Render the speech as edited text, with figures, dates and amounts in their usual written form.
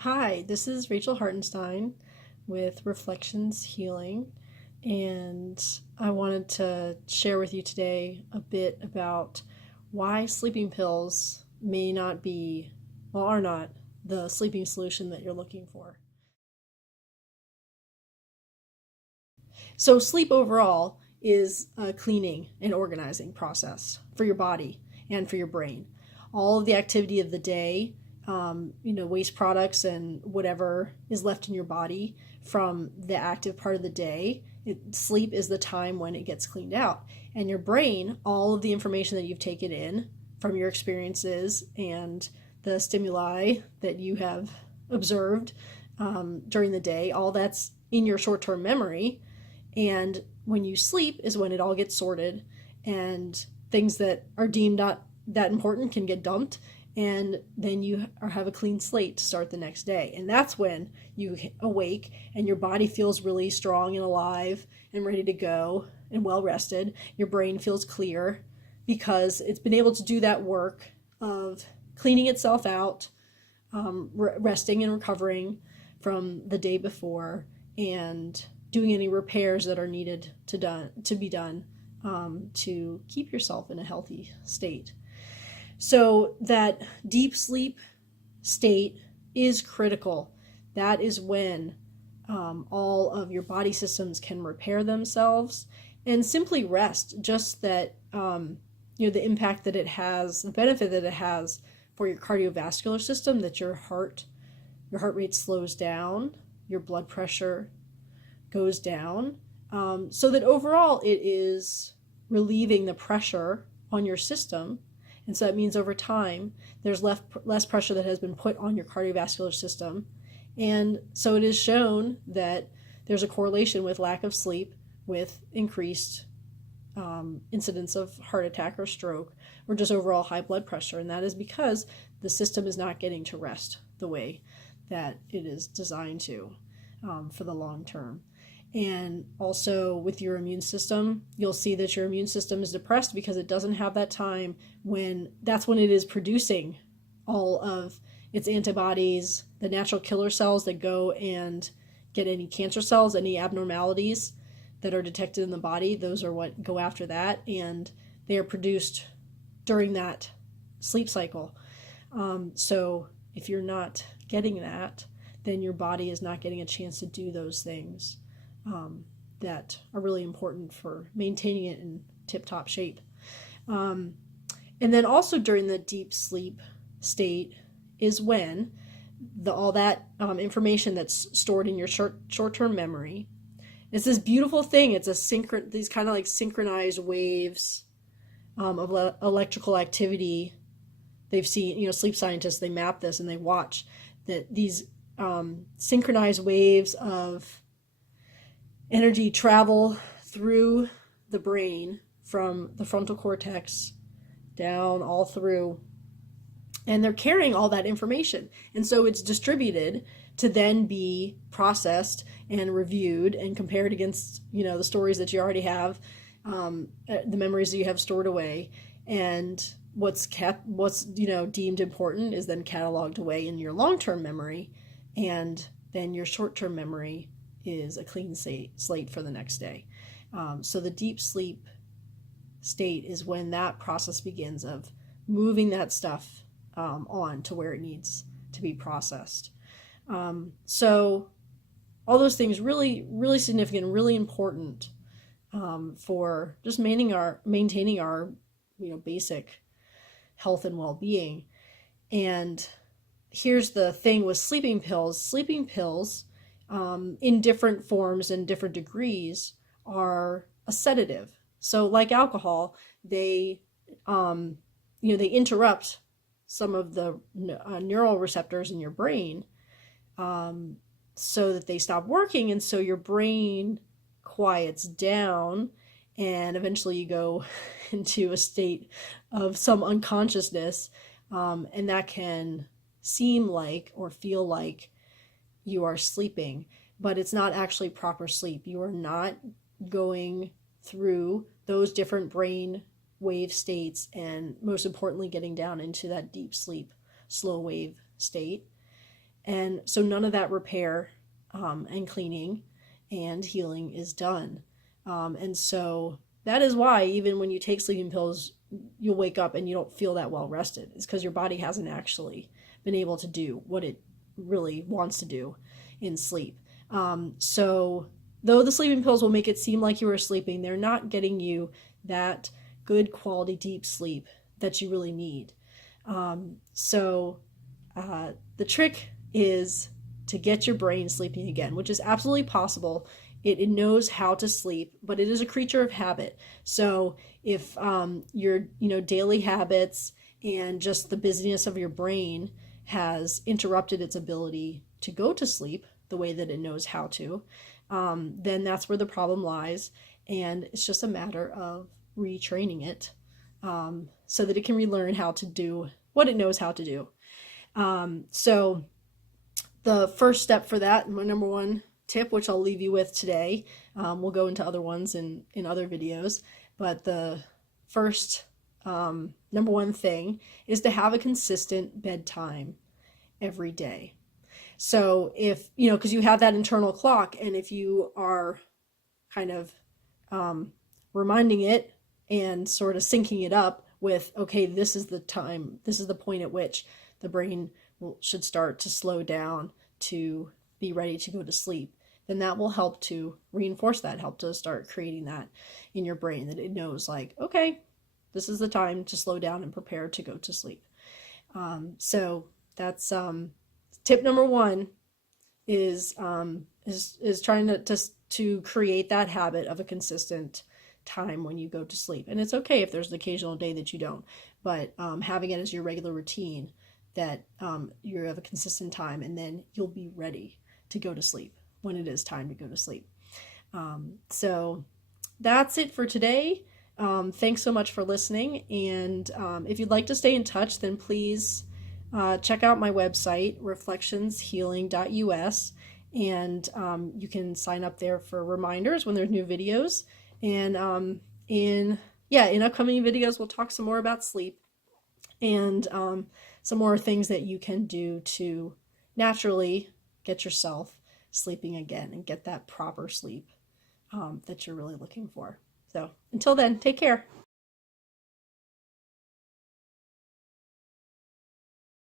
Hi, this is Rachel Hartenstein with Reflections Healing, and I wanted to share with you today a bit about why sleeping pills may not be, well, are not the sleeping solution that you're looking for. So, sleep overall is a cleaning and organizing process for your body and for your brain. All of the activity of the day, waste products and whatever is left in your body from the active part of the day, sleep is the time when it gets cleaned out. And your brain, all of the information that you've taken in from your experiences and the stimuli that you have observed during the day, all that's in your short term memory, and when you sleep is when it all gets sorted and things that are deemed not that important can get dumped. And then you have a clean slate to start the next day. And that's when you awake and your body feels really strong and alive and ready to go and well rested. Your brain feels clear because it's been able to do that work of cleaning itself out, resting and recovering from the day before, and doing any repairs that are needed to be done to keep yourself in a healthy state. So that deep sleep state is critical. That is when all of your body systems can repair themselves and simply rest. Just that the impact that it has, the benefit that it has for your cardiovascular system, that your heart rate slows down, your blood pressure goes down, so that overall it is relieving the pressure on your system. And so that means over time there's less pressure that has been put on your cardiovascular system. And so it is shown that there's a correlation with lack of sleep with increased incidence of heart attack or stroke or just overall high blood pressure. And that is because the system is not getting to rest the way that it is designed to for the long term. And also with your immune system, you'll see that your immune system is depressed because it doesn't have that time when that's when it is producing all of its antibodies, the natural killer cells that go and get any cancer cells, any abnormalities that are detected in the body. Those are what go after that, and they are produced during that sleep cycle. So if you're not getting that, then your body is not getting a chance to do those things that are really important for maintaining it in tip-top shape. And then also during the deep sleep state is when all that information that's stored in your short-term memory. It's this beautiful thing. It's these kind of like synchronized waves of electrical activity. They've seen, sleep scientists, they map this and they watch that these synchronized waves of energy travel through the brain from the frontal cortex down all through, and they're carrying all that information, and so it's distributed to then be processed and reviewed and compared against the stories that you already have, the memories that you have stored away, and what's deemed important is then cataloged away in your long-term memory, and then your short-term memory is a clean slate for the next day. So the deep sleep state is when that process begins of moving that stuff on to where it needs to be processed. So all those things really, really significant, really important for just maintaining our basic health and well-being. And here's the thing with sleeping pills. Sleeping pills, in different forms and different degrees, are a sedative. So like alcohol, they interrupt some of the neural receptors in your brain, so that they stop working, and so your brain quiets down, and eventually you go into a state of some unconsciousness, and that can seem like or feel like you are sleeping, but it's not actually proper sleep. You are not going through those different brain wave states, and most importantly, getting down into that deep sleep, slow wave state. And so none of that repair and cleaning and healing is done. And so that is why even when you take sleeping pills, you'll wake up and you don't feel that well rested. It's because your body hasn't actually been able to do what it really wants to do in sleep. So though the sleeping pills will make it seem like you are sleeping, they're not getting you that good quality deep sleep that you really need. The trick is to get your brain sleeping again, which is absolutely possible. It knows how to sleep, but it is a creature of habit. So if your daily habits and just the busyness of your brain has interrupted its ability to go to sleep the way that it knows how to, then that's where the problem lies. And it's just a matter of retraining it so that it can relearn how to do what it knows how to do. So the first step for that, my number one tip, which I'll leave you with today, we'll go into other ones in other videos, but the first number one thing is to have a consistent bedtime every day. So if, because you have that internal clock, and if you are kind of reminding it and sort of syncing it up with, okay, this is the time, this is the point at which the brain should start to slow down to be ready to go to sleep, then that will help to reinforce that, help to start creating that in your brain, that it knows like, okay, this is the time to slow down and prepare to go to sleep. So that's tip number one is trying to create that habit of a consistent time when you go to sleep. And it's okay if there's an occasional day that you don't, but having it as your regular routine, that you have a consistent time, and then you'll be ready to go to sleep when it is time to go to sleep. So that's it for today. Thanks so much for listening. And if you'd like to stay in touch, then please check out my website, reflectionshealing.us, and you can sign up there for reminders when there's new videos. And in upcoming videos, we'll talk some more about sleep and some more things that you can do to naturally get yourself sleeping again and get that proper sleep that you're really looking for. So until then, take care.